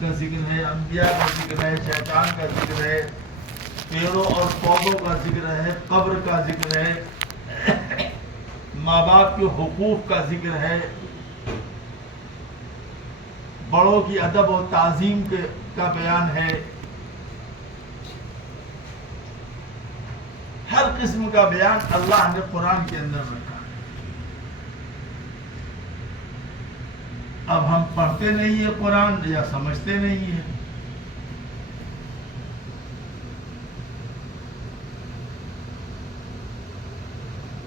کا ذکر ہے، انبیاء کا ذکر ہے، شیطان کا ذکر ہے، پیڑوں اور پودوں کا ذکر ہے، قبر کا ذکر ہے، ماں باپ کے حقوق کا ذکر ہے، بڑوں کی ادب و تعظیم کا بیان ہے، ہر قسم کا بیان اللہ نے قرآن کے اندر رکھا ہے۔ اب ہم پڑھتے نہیں ہیں قرآن یا سمجھتے نہیں ہیں۔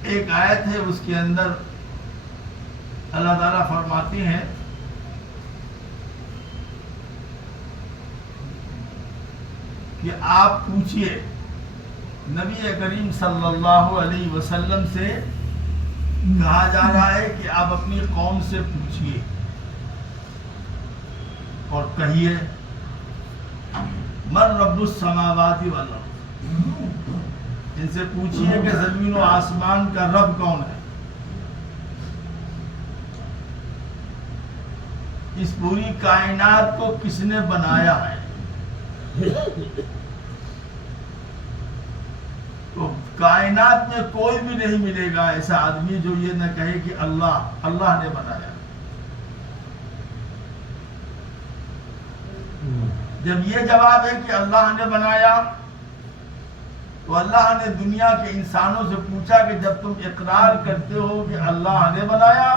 ایک آیت ہے، اس کے اندر اللہ تعالیٰ فرماتے ہیں کہ آپ پوچھئے، نبی کریم صلی اللہ علیہ وسلم سے کہا جا رہا ہے کہ آپ اپنی قوم سے پوچھئے اور کہیے من رب السماوات والارض، ان سے پوچھئے کہ زمین و آسمان کا رب کون ہے، اس پوری کائنات کو کس نے بنایا ہے۔ تو کائنات میں کوئی بھی نہیں ملے گا ایسا آدمی جو یہ نہ کہے کہ اللہ نے بنایا۔ جب یہ جواب ہے کہ اللہ نے بنایا، تو اللہ نے دنیا کے انسانوں سے پوچھا کہ جب تم اقرار کرتے ہو کہ اللہ نے بنایا،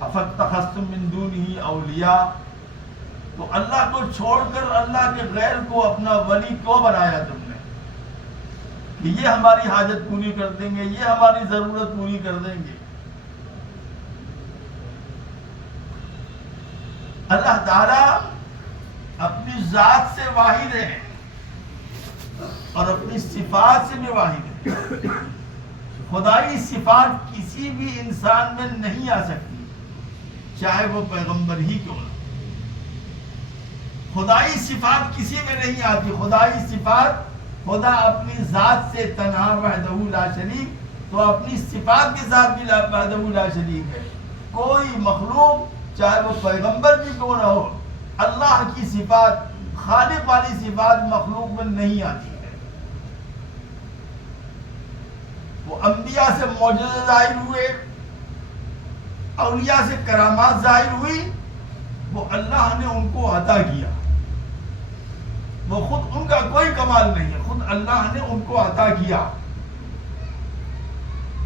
افاتخذتم من دونہ اولیاء، تو اللہ کو چھوڑ کر اللہ کے غیر کو اپنا ولی کیوں بنایا تم نے، کہ یہ ہماری حاجت پوری کر دیں گے، یہ ہماری ضرورت پوری کر دیں گے۔ اللہ تعالیٰ اپنی ذات سے واحد ہے اور اپنی صفات سے بھی واحد ہے۔ خدائی صفات کسی بھی انسان میں نہیں آ سکتی، چاہے وہ پیغمبر ہی کیوں نہ۔ خدائی صفات کسی میں نہیں آتی۔ خدائی صفات، خدا اپنی ذات سے تنہا وحدہ لا شریک، تو اپنی صفات کے ساتھ بھی وحدہ لا شریک ہے۔ کوئی مخلوق چاہے وہ پیغمبر بھی کیوں نہ ہو، اللہ کی صفات، خالق والی صفات مخلوق میں نہیں آتی ہے۔ وہ انبیاء سے معجزے ظاہر ہوئے، اولیاء سے کرامات ظاہر ہوئی، وہ اللہ نے ان کو عطا کیا، وہ خود ان کا کوئی کمال نہیں ہے، خود اللہ نے ان کو عطا کیا۔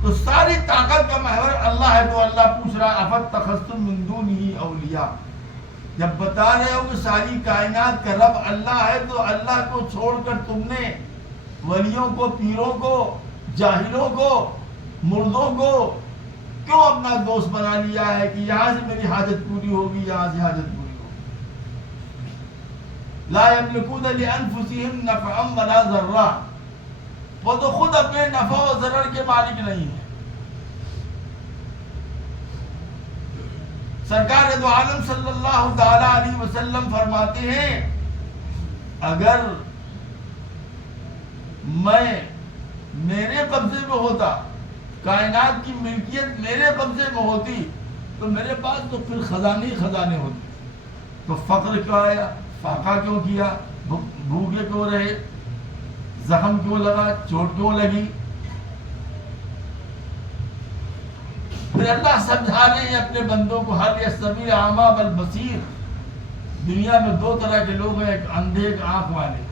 تو ساری طاقت کا محور اللہ ہے، تو اللہ پوچھ رہا ہے افاتخذتم من دونہ اولیاء، جب بتا رہے ہو کہ ساری کائنات کا رب اللہ ہے، تو اللہ کو چھوڑ کر تم نے ولیوں کو، پیروں کو، جاہلوں کو، مردوں کو کیوں اپنا دوست بنا لیا ہے کہ یہاں سے میری حاجت پوری ہوگی، یہاں سے حاجت پوری ہوگی۔ لا یملکون لانفسہم نفعا ولا ضرا، وہ تو خود اپنے نفع و ضرر کے مالک نہیں ہیں۔ سرکار دو عالم صلی اللہ تعالی علیہ وسلم فرماتے ہیں، اگر میں میرے قبضے میں ہوتا، کائنات کی ملکیت میرے قبضے میں ہوتی، تو میرے پاس تو پھر خزانے ہی خزانے ہوتے، تو فقر کیوں آیا، فاقہ کیوں کیا، بھوکے کیوں رہے، زخم کیوں لگا، چوٹ کیوں لگی۔ پھر اللہ سمجھا رہے ہیں اپنے بندوں کو، حل یستوی الاعمی والبصیر، دنیا میں دو طرح کے لوگ ہیں، ایک اندھے، ایک آنکھ والے۔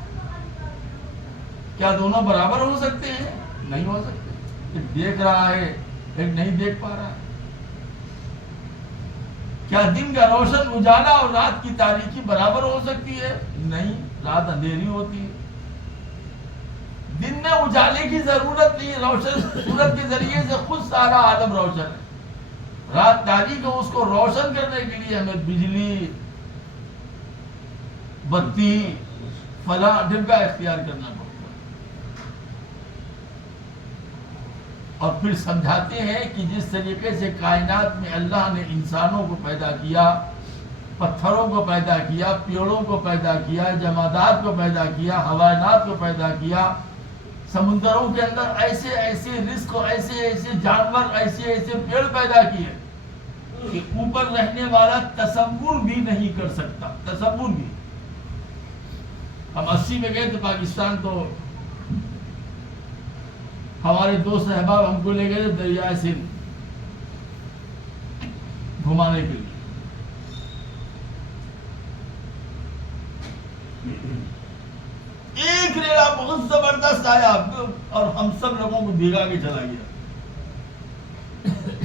کیا دونوں برابر ہو سکتے ہیں؟ نہیں ہو سکتے۔ ایک دیکھ رہا ہے، ایک نہیں دیکھ پا رہا ہے۔ کیا دن کا روشن اجالا اور رات کی تاریکی برابر ہو سکتی ہے؟ نہیں، رات اندھیری ہوتی ہے۔ دن میں اجالے کی ضرورت نہیں، روشن سورج کے ذریعے سے خود سارا عالم روشن ہے۔ رات تاریک ہے، اس کو روشن کرنے کے لیے ہمیں بجلی، بتی، فلاں ڈبہ اختیار کرنا پڑتا ہے۔ اور پھر سمجھاتے ہیں کہ جس طریقے سے کائنات میں اللہ نے انسانوں کو پیدا کیا، پتھروں کو پیدا کیا، پیڑوں کو پیدا کیا، جمادات کو پیدا کیا، حیوانات کو پیدا کیا، سمندروں کے اندر ایسے ایسے رزق، ایسے ایسے جانور، ایسے ایسے پیڑ پیدا کیے، کہ اوپر رہنے والا تصور بھی نہیں کر سکتا، تصور بھی۔ ہم 80 میں گئے تو پاکستان، تو ہمارے دوست احباب ہم کو لے گئے تھے دریائے سندھ گھمانے کے لیے۔ ایک ریڑا بہت زبردست آیا اور ہم سب لوگوں کو بھیگا کے چلا گیا۔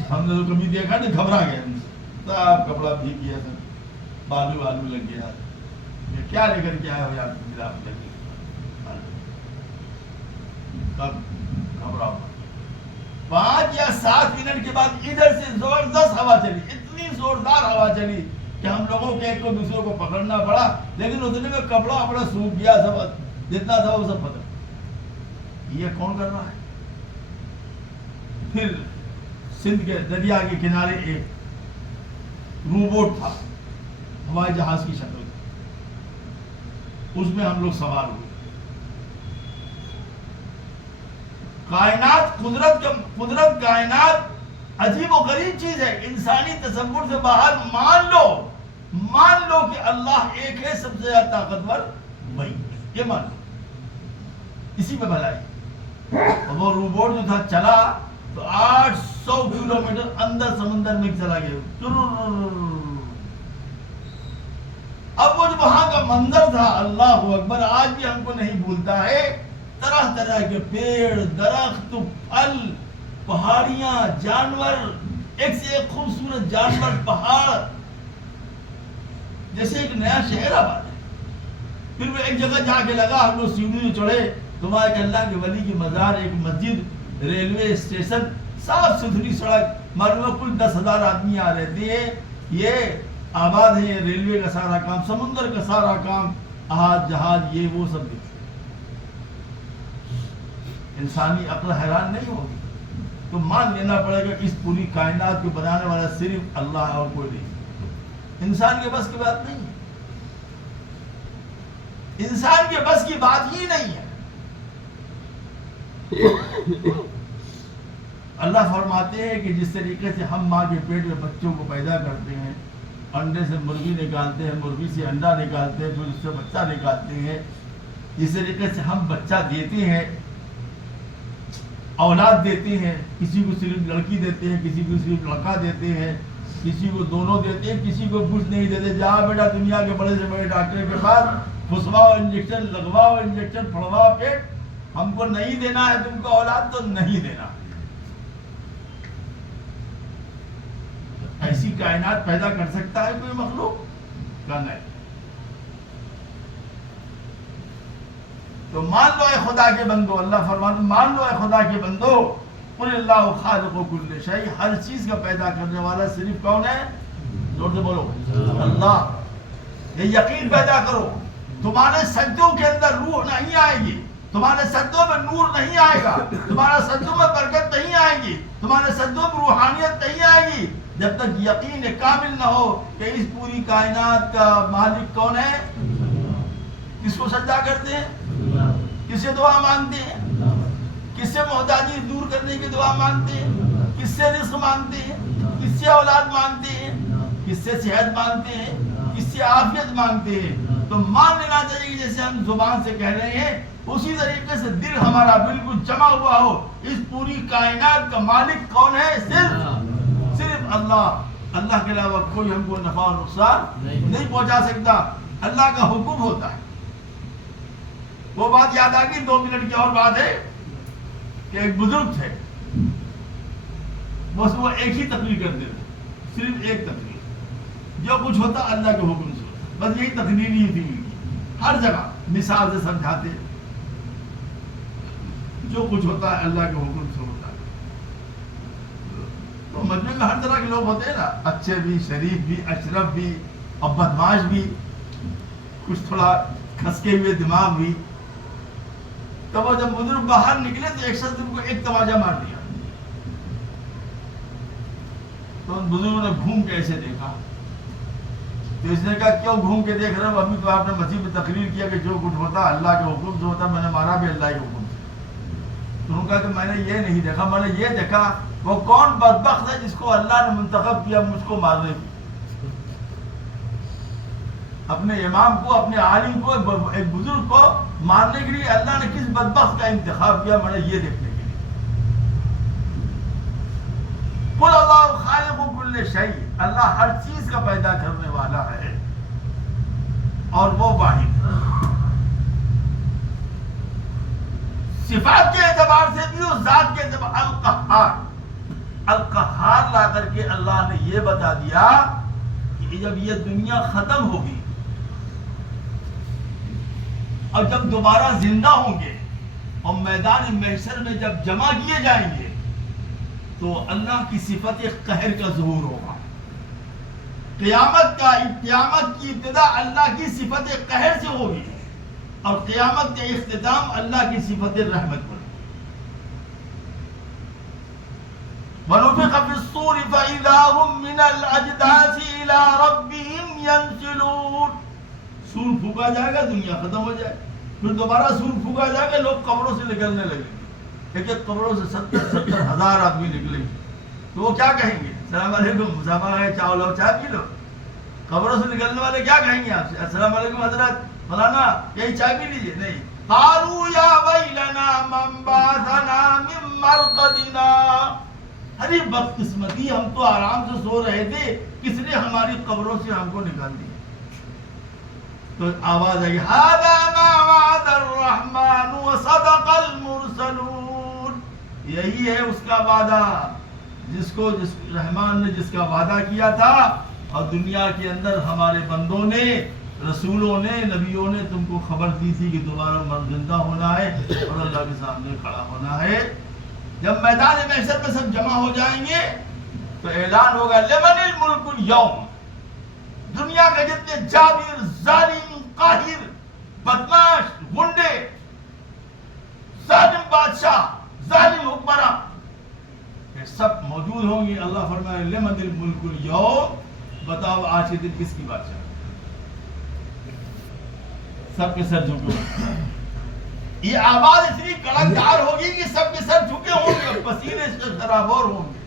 ہم نے تو کبھی دیکھا نہیں، گھبرا گئے ہم سب، کپڑا بھیگ گیا، سب بالو لگ گیا۔ یہ کیا لے کر کے آئے ہو یار، گھبراؤ۔ 5 یا 7 منٹ کے بعد ادھر سے زبردست ہوا چلی، اتنی زوردار ہوا چلی کہ ہم لوگوں کے ایک کو دوسرے کو پکڑنا پڑا، لیکن اتنے میں کپڑا اپنا سوکھ گیا، سب جتنا تھا وہ سب پتہ۔ یہ کون کر رہا ہے؟ پھر سندھ کے دریا کے کنارے ایک روبوٹ تھا، ہوائی جہاز کی شکل، اس میں ہم لوگ سوار ہوئے۔ کائنات، قدرت کائنات عجیب و غریب چیز ہے، انسانی تصور سے باہر۔ مان لو کہ اللہ ایک ہے، سب سے زیادہ طاقتور وہی، یہ مان لو، اسی میں بھلائی۔ اور وہ روبوٹ جو تھا چلا تو 800 کلومیٹر اندر سمندر میں چلا گیا۔ اب وہ جو وہاں کا منظر تھا، اللہ اکبر، آج بھی ہم کو نہیں بھولتا ہے۔ طرح طرح کے پیڑ، درخت، پھل، پہاڑیاں، جانور، ایک سے ایک خوبصورت جانور، پہاڑ، جیسے ایک نیا شہر آباد ہے۔ پھر وہ ایک جگہ جا کے لگا، ہم لوگ سیڑھی چڑھے تو وہاں ایک اللہ کے ولی کی مزار، ایک مسجد، ریلوے اسٹیشن، صاف ستھری سڑک، معلوم ہے کل 10,000 آدمی آ رہتے ہیں۔ یہ آباد ہے، یہ ریلوے کا سارا کام، سمندر کا سارا کام، جہاز، یہ وہ سب دیکھتے۔ انسانی عقل حیران نہیں ہوگی؟ تو مان لینا پڑے گا کہ اس پوری کائنات کو بنانے والا صرف اللہ اور کوئی نہیں۔ انسان کے بس کی بات نہیں ہے، انسان کے بس کی بات ہی نہیں ہے۔ اللہ فرماتے ہیں کہ جس طریقے سے ہم ماں کے پیٹ میں بچوں کو پیدا کرتے ہیں، انڈے سے مرغی نکالتے ہیں، مرغی سے انڈا نکالتے ہیں، پھر اس سے بچہ نکالتے ہیں، جس طریقے سے ہم بچہ دیتے ہیں، اولاد دیتے ہیں، کسی کو صرف لڑکی دیتے ہیں، کسی کو صرف لڑکا دیتے ہیں، کسی کو دونوں دیتے ہیں، کسی کو کچھ نہیں دیتے۔ جہاں بیٹا دنیا کے بڑے سے بڑے ڈاکٹر کے پاس پھسواؤ انجیکشن، لگواؤ انجیکشن، پھڑواؤ پیٹ، ہم کو نہیں دینا ہے تم کو اولاد تو نہیں دینا۔ ایسی کائنات پیدا کر سکتا ہے کوئی مخلوق؟ کا نہیں۔ تو مان لو اے خدا کے بندو، اللہ فرماتا مان لو اے خدا کے بندو، قل اللہ خالق کل شیء، ہر چیز کا پیدا کرنے والا صرف کون ہے؟ زور سے بولو، اللہ۔ یہ یقین پیدا کرو، تمہارے سجدوں کے اندر روح نہیں آئے گی، تمہارے سجدوں میں نور نہیں آئے گا، تمہارے سجدوں میں برکت نہیں آئے گی، تمہارے سجدوں میں روحانیت نہیں آئے گی، جب تک یقین کامل نہ ہو کہ اس پوری کائنات کا مالک کون ہے۔ کس کو سجدہ کرتے ہیں؟ کس سے دعا مانگتے ہیں؟ کس سے محتاجی دور کرنے کی دعا مانگتے ہیں؟ کس سے رزق مانگتے ہیں؟ کس سے اولاد مانگتے ہیں؟ کس سے صحت مانگتے ہیں؟ کس سے عافیت مانگتے ہیں؟ تو مان لینا چاہیے کہ جیسے ہم زبان سے کہہ رہے ہیں، اسی طریقے سے دل ہمارا بالکل جمع ہوا ہو۔ اس پوری کائنات کا مالک کون ہے؟ صرف اللہ۔ اللہ کے علاوہ کوئی ہم کو نفع اور نقصان نہیں پہنچا سکتا۔ اللہ کا حکم ہوتا ہے۔ وہ بات یاد آ گئی، 2 منٹ کی اور بات ہے کہ ایک بزرگ تھے، بس وہ ایک ہی تقریر کرتے تھے، صرف ایک تقریر، جو کچھ ہوتا اللہ کے حکم سے ہوتا، بس یہی تقریر ہی تھی، ہر جگہ مثال سے سمجھاتے، جو کچھ ہوتا ہے اللہ کے حکم سے ہوتا ہے۔ تو مجمع میں ہر طرح کے لوگ ہوتے ہیں نا، اچھے بھی، شریف بھی، اشرف بھی، اور بدماش بھی، کچھ تھوڑا کھسکے ہوئے دماغ بھی۔ تو وہ جب بزرگ باہر نکلے تو ایک شخص ان کو ایک تماچا مار دیا۔ تو ان بزرگوں نے گھوم کے ایسے دیکھا، تو اس نے کہا کیوں گھوم کے دیکھ رہے ہو؟ ابھی تو آپ نے مسجد میں تقریر کیا کہ جو کچھ ہوتا اللہ کے حکم سے ہوتا، میں نے مارا بھی اللہ کے حکم سے۔ تو انہوں نے کہا کہ میں نے یہ نہیں دیکھا، میں نے یہ دیکھا وہ کون بدبخت ہے جس کو اللہ نے منتخب کیا مجھ کو مارنے کی؟ اپنے امام کو، اپنے عالم کو، ایک بزرگ کو مارنے کے لیے اللہ نے کس بدبخت کا انتخاب کیا میں نے یہ دیکھنے کے لیے. قل اللہ خالق کل شیء، اللہ ہر چیز کا پیدا کرنے والا ہے اور وہ واحد. صفات کے اعتبار سے بھی اور ذات کے اعتبار، القہار، القہار لا کر کے اللہ نے یہ بتا دیا کہ جب یہ دنیا ختم ہوگی اور جب دوبارہ زندہ ہوں گے اور میدان محشر میں جب جمع کیے جائیں گے تو اللہ کی صفت قہر کا ظہور ہوگا. قیامت کی ابتدا اللہ کی صفت قہر سے ہوگی اور قیامت کا اختتام اللہ کی صفت رحمت پر. وَنُفِخَ فِي الصُّورِ فَإِذَا هُم مِّنَ الْأَجْدَاثِ إِلَىٰ رَبِّهِمْ يَنْسِلُونَ. سور پھونکا جائے گا، دنیا ختم ہو جائے، پھر دوبارہ سور پھونکا جائے گا، لوگ قبروں سے نکلنے لگیں گے. ایک ایک قبروں سے 70,000 آدمی نکلیں گے تو وہ کیا کہیں گے؟ السلام علیکم، مسافہ ہے، چاؤ لو، چائے پی لو. قبروں سے نکلنے والے کیا کہیں گے آپ سے؟ السلام علیکم حضرت مولانا، یہی چائے پی لیجیے. نہیں، قالوا یا ویلنا من بعثنا من مرقدنا. ارے بدقسمتی، ہم تو آرام سے سو رہے تھے، کس نے ہماری قبروں سے ہم کو نکال دیا؟ تو آواز آئی، هذا ما وعد الرحمن وصدق المرسلون. یہی ہے اس کا وعدہ جس رحمان نے جس کا وعدہ کیا تھا اور دنیا کے اندر ہمارے بندوں نے، رسولوں نے، نبیوں نے تم کو خبر دی تھی کہ دوبارہ زندہ ہونا ہے اور اللہ کے سامنے کھڑا ہونا ہے. جب میدان محشر میں سب جمع ہو جائیں گے تو اعلان ہوگا لمن الملک اليوم. دنیا کے جتنے جابر، ظالم، قاہر، بدماش، گنڈے، ظالم بادشاہ، ظالم حکمراں، یہ سب موجود ہوں گے. اللہ فرمائے لمن الملک اليوم، بتاؤ آج کے دن کس کی بادشاہ؟ سب کے سر جھکے. یہ آواز اتنی کڑکدار ہوگی کہ سب کے سر جھکے ہوں گے، پسینے سے سرابور ہوں گے.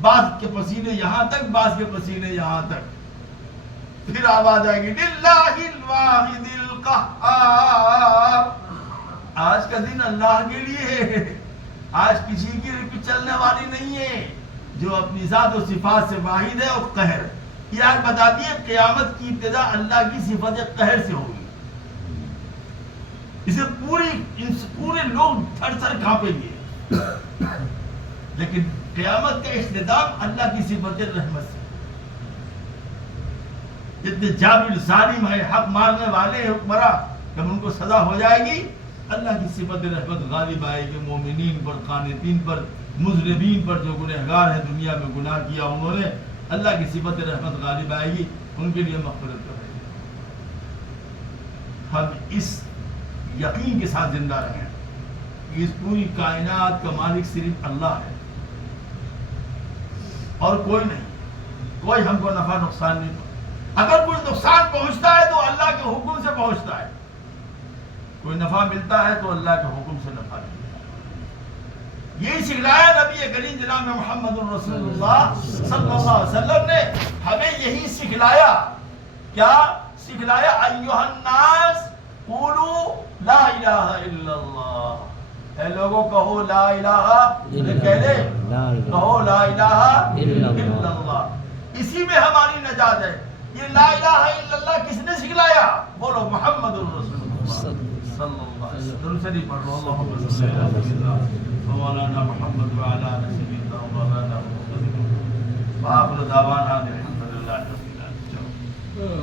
بعض کے پسینے یہاں تک، بعض کے پسینے یہاں تک. پھر آواز آئے گی للہ الواحد القہار. آج کا دن اللہ کے لیے ہے، آج کسی کی چلنے والی نہیں ہے، جو اپنی ذات و صفات سے واحد ہے اور قہر. یہ آج بتا دیے قیامت کی ابتدا اللہ کی صفت قہر سے ہوگی. اسے پورے لوگ تھر تھر کانپیں گے، لیکن قیامت کا اختتام اللہ کی صفت رحمت سے. جتنے جابر، ظالم ہے، حق مارنے والے ہیں، حکمراں، جب ان کو سزا ہو جائے گی اللہ کی صفت رحمت غالب آئے گی مومنین پر، قانتین پر، مذنبین پر. جو گنہگار ہیں، دنیا میں گناہ کیا انہوں نے، اللہ کی صفت رحمت غالب آئے گی، ان کے لیے مغفرت کرے گی. ہم اس یقین کے ساتھ زندہ رہیں کہ اس پوری کائنات کا مالک صرف اللہ ہے اور کوئی نہیں. کوئی ہم کو نفع نقصان نہیں. اگر کوئی نقصان پہنچتا ہے تو اللہ کے حکم سے پہنچتا ہے، کوئی نفع ملتا ہے تو اللہ کے حکم سے نفع ملتا ہے. یہی سکھلایا نبی کریم جناب محمد رسول اللہ صلی اللہ علیہ وسلم نے ہمیں. یہی سکھلایا. کیا سکھلایا؟ ایھا الناس قولوا لا الہ الا اللہ. اے لوگوں کہو لا الہ، کہو لا الہ الا اللہ. اسی میں ہماری نجات ہے. یہ لا الہ الا اللہ کس نے سکھلایا؟ بولو محمد الرسول اللہ صلی اللہ علیہ وسلم. درود شریف پڑھو. اللہم صلی علی سیدنا مولانا محمد وعلی آل سیدنا مولانا محمد وآخر دعوانا الحمدللہ رب العالمین.